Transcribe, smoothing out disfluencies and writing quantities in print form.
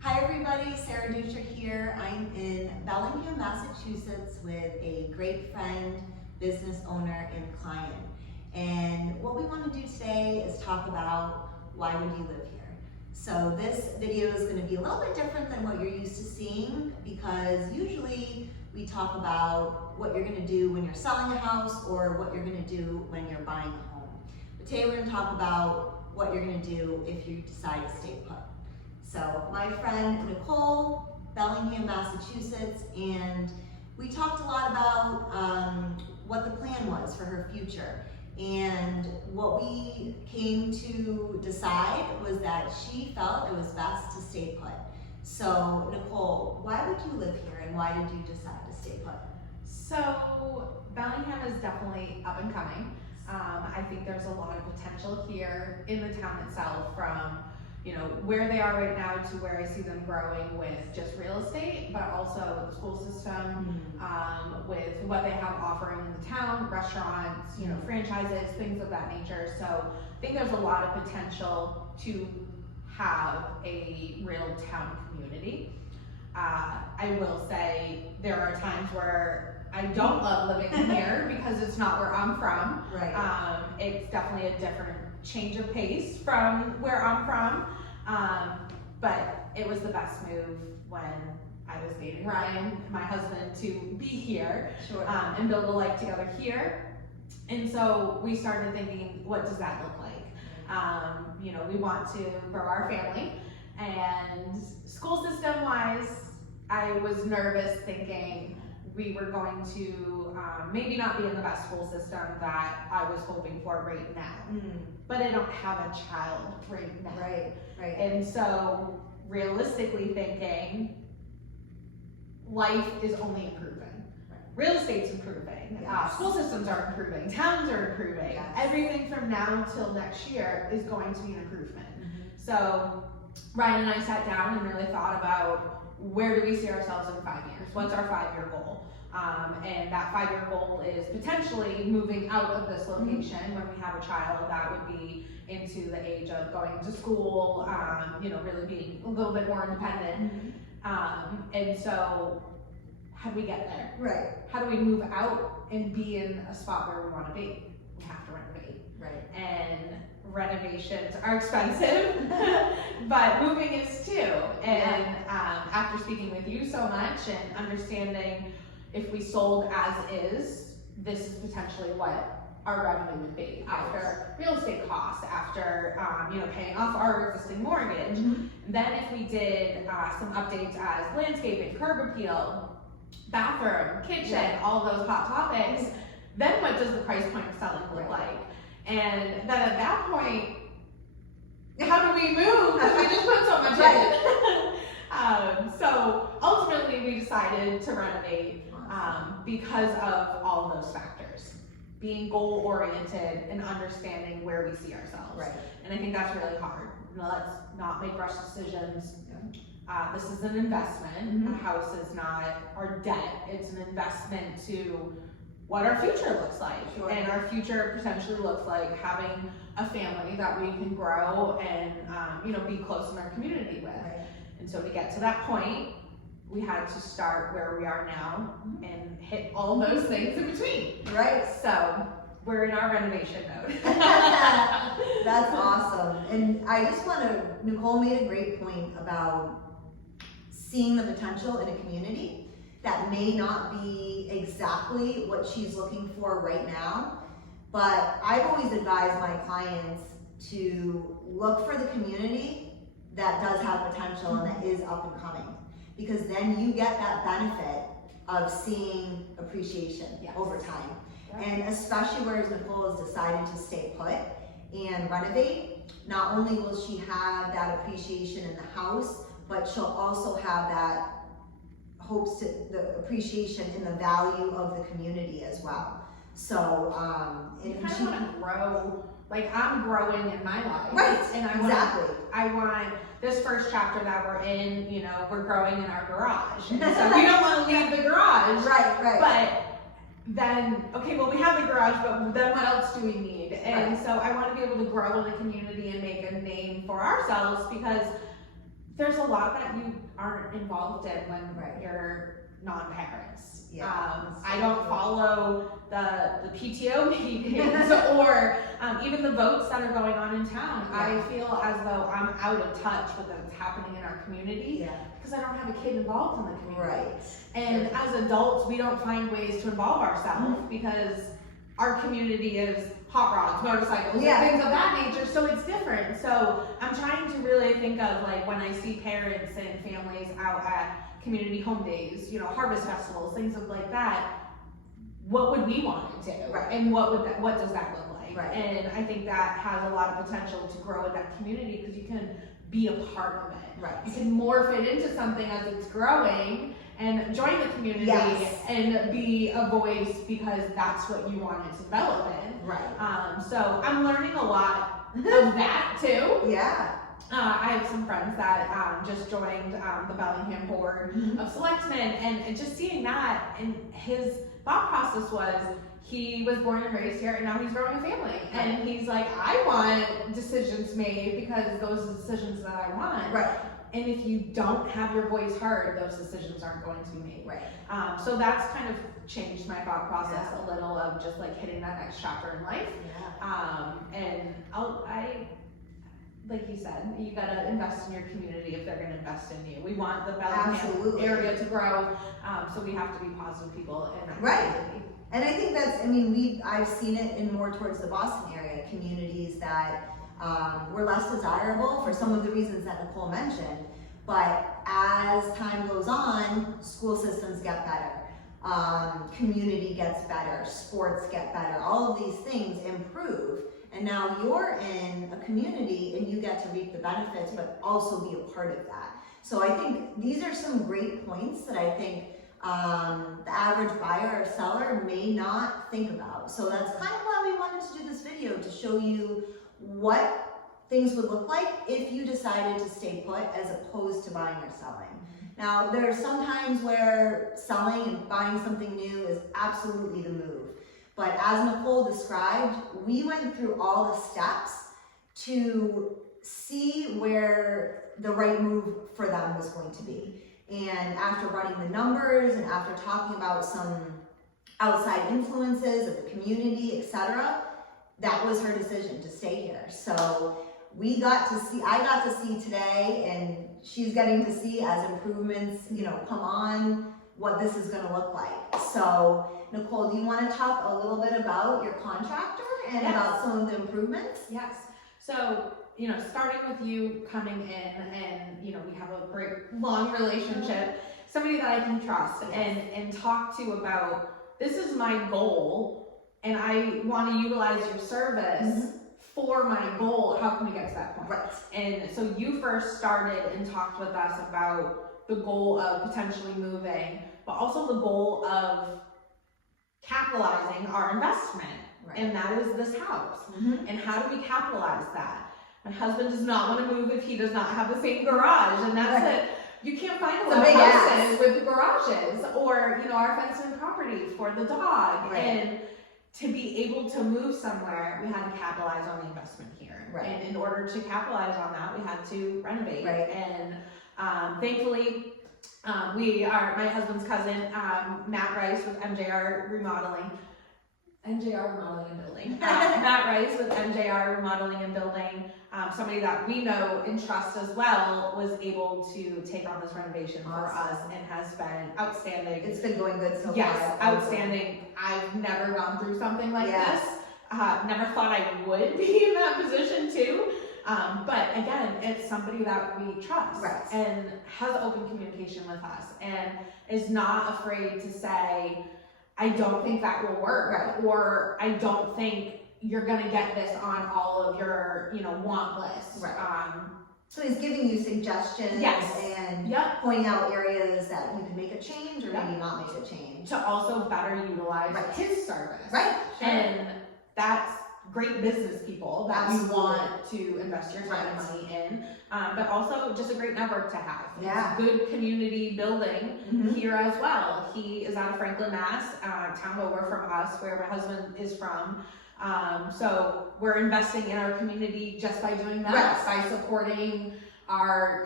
Hi everybody, Sarah Ducher here. I'm in Bellingham, Massachusetts with a great friend, business owner, and client. And what we want to do today is talk about why would you live here. So this video is going to be a little bit different than what you're used to seeing because usually we talk about what you're going to do when you're selling a house or what you're going to do when you're buying a home. But today we're going to talk about what you're going to do if you decide to stay put. So my friend Nicole, Bellingham, Massachusetts, and we talked a lot about what the plan was for her future. And what we came to decide was that she felt it was best to stay put. So Nicole, why would you live here and why did you decide to stay put? So Bellingham is definitely up and coming. I think there's a lot of potential here in the town itself, from where they are right now to where I see them growing with just real estate, but also with the school system, with what they have offering in the town, restaurants, franchises, things of that nature. So I think there's a lot of potential to have a real town community. I will say there are times where I don't love living here because it's not where I'm from. Right. It's definitely a different change of pace from where I'm from. But it was the best move when I was dating Ryan, my husband, to be here. Sure. And build a life together here. And so we started thinking, what does that look like? We want to grow our family, and school system wise, I was nervous thinking we were going to maybe not be in the best school system that I was hoping for right now. But I don't have a child right now. Right. And so realistically thinking, life is only improving. Real estate's improving. Yes. School systems are improving. Towns are improving. Yes. Everything from now till next year is going to be an improvement. So Ryan and I sat down and really thought about, where do we see ourselves in 5 years? What's our 5-year goal? And that 5-year goal is potentially moving out of this location when we have a child that would be into the age of going to school, really being a little bit more independent. And so how do we get there? Right. How do we move out and be in a spot where we want to be? We have to renovate. Right. And renovations are expensive, but moving is too. And after speaking with you so much and understanding if we sold as is, this is potentially what our revenue would be after real estate costs, after paying off our existing mortgage. Then if we did some updates as landscaping, curb appeal, bathroom, kitchen, all those hot topics, then what does the price point of selling look like? And then at that point, how do we move? Because we just put so much in. So ultimately we decided to renovate because of all of those factors. Being goal oriented and understanding where we see ourselves. Right. And I think that's really hard. Let's not make rush decisions. This is an investment. A house is not our debt. It's an investment to what our future looks like. Sure. And our future potentially looks like having a family that we can grow and be close in our community with. Right. And so to get to that point, we had to start where we are now and hit all those things in between. Right. So we're in our renovation mode. That's awesome. And I just Nicole made a great point about seeing the potential in a community that may not be exactly what she's looking for right now. But I've always advised my clients to look for the community that does have potential and that is up and coming. Because then you get that benefit of seeing appreciation over time. And especially whereas Nicole has decided to stay put and renovate, not only will she have that appreciation in the house, but she'll also have that the appreciation in the value of the community as well. So, you kind of want to grow, like I'm growing in my life. Right, and I want this first chapter that we're in, we're growing in our garage. And so we don't want to leave the garage. Right. But then, okay, well we have the garage, but then what else do we need? And so I want to be able to grow in the community and make a name for ourselves, because there's a lot that you aren't involved in when Right. you're non-parents. Yeah, I don't follow the PTO meetings or even the votes that are going on in town. Yeah. I feel as though I'm out of touch with what's happening in our community Yeah. because I don't have a kid involved in the community. Right. And as adults, we don't find ways to involve ourselves because our community is hot rods, motorcycles, Yeah. and things of that nature, so it's different. So I'm trying to really think of like when I see parents and families out at community home days, you know, harvest festivals, things of like that, what would we want to do? Right. And what does that look like? Right. And I think that has a lot of potential to grow in that community because you can be a part of it. Right. You can morph it into something as it's growing and join the community Yes. and be a voice because that's what you want it to develop in. Right. So I'm learning a lot of that too. Yeah. I have some friends that just joined the Bellingham Board Mhm. of Selectmen, and just seeing that, and his thought process was he was born and raised here, and now he's growing a family, and he's like, I want decisions made because those are the decisions that I want. Right. And if you don't have your voice heard, those decisions aren't going to be made. Right. So that's kind of changed my thought process a little of just like hitting that next chapter in life. Yeah. And I, like you said, you gotta invest in your community if they're gonna invest in you. We want the Bellingham Absolutely. area to grow, so we have to be positive people in that Right. community. And I think that's, I mean, I've seen it in more towards the Boston area, communities that were less desirable for some of the reasons that Nicole mentioned. But as time goes on, school systems get better, community gets better, sports get better, all of these things improve. And now you're in a community and you get to reap the benefits, but also be a part of that. So I think these are some great points that I think the average buyer or seller may not think about. So that's kind of why we wanted to do this video, to show you what things would look like if you decided to stay put as opposed to buying or selling. Now, there are some times where selling and buying something new is absolutely the move. But as Nicole described, we went through all the steps to see where the right move for them was going to be. And after running the numbers and after talking about some outside influences of the community, etc., that was her decision to stay here. So I got to see today, and she's getting to see as improvements, come on, what this is going to look like. So Nicole, do you want to talk a little bit about your contractor and Yes. about some of the improvements? Yes. So, starting with you coming in and, we have a great long relationship, somebody that I can trust and talk to about, this is my goal and I want to utilize your service for my goal. How can we get to that point? Right. And so you first started and talked with us about the goal of potentially moving, but also the goal of capitalizing our investment. Right. And that is this house. Mhm. And how do we capitalize that? My husband does not want to move if he does not have the same garage, and that's Right. it. You can't find a It's a lot of big houses with garages or, our fenced-in property for the dog. Right. And to be able to move somewhere, we had to capitalize on the investment here. Right. And in order to capitalize on that, we had to renovate. Right. And thankfully, my husband's cousin, Matt Rice with MJR Remodeling and Building. Matt Rice with MJR Remodeling and Building, somebody that we know and trust as well, was able to take on this renovation for us and has been outstanding. It's been going good so far. Yes, outstanding. I've never gone through something like this. Never thought I would be in that position too. But again, it's somebody that we trust and has open communication with us and is not afraid to say, I don't think that will work, or I don't think you're gonna get this on all of your, want list. So he's giving you suggestions and pointing out areas that you can make a change or maybe not make a change. To also better utilize his service. Right. Sure. And that's great business people that we want to invest your time and money in, but also just a great network to have. Yeah. It's good community building here as well. He is out of Franklin, Mass, town over from us, where my husband is from. So we're investing in our community just by doing that, by supporting our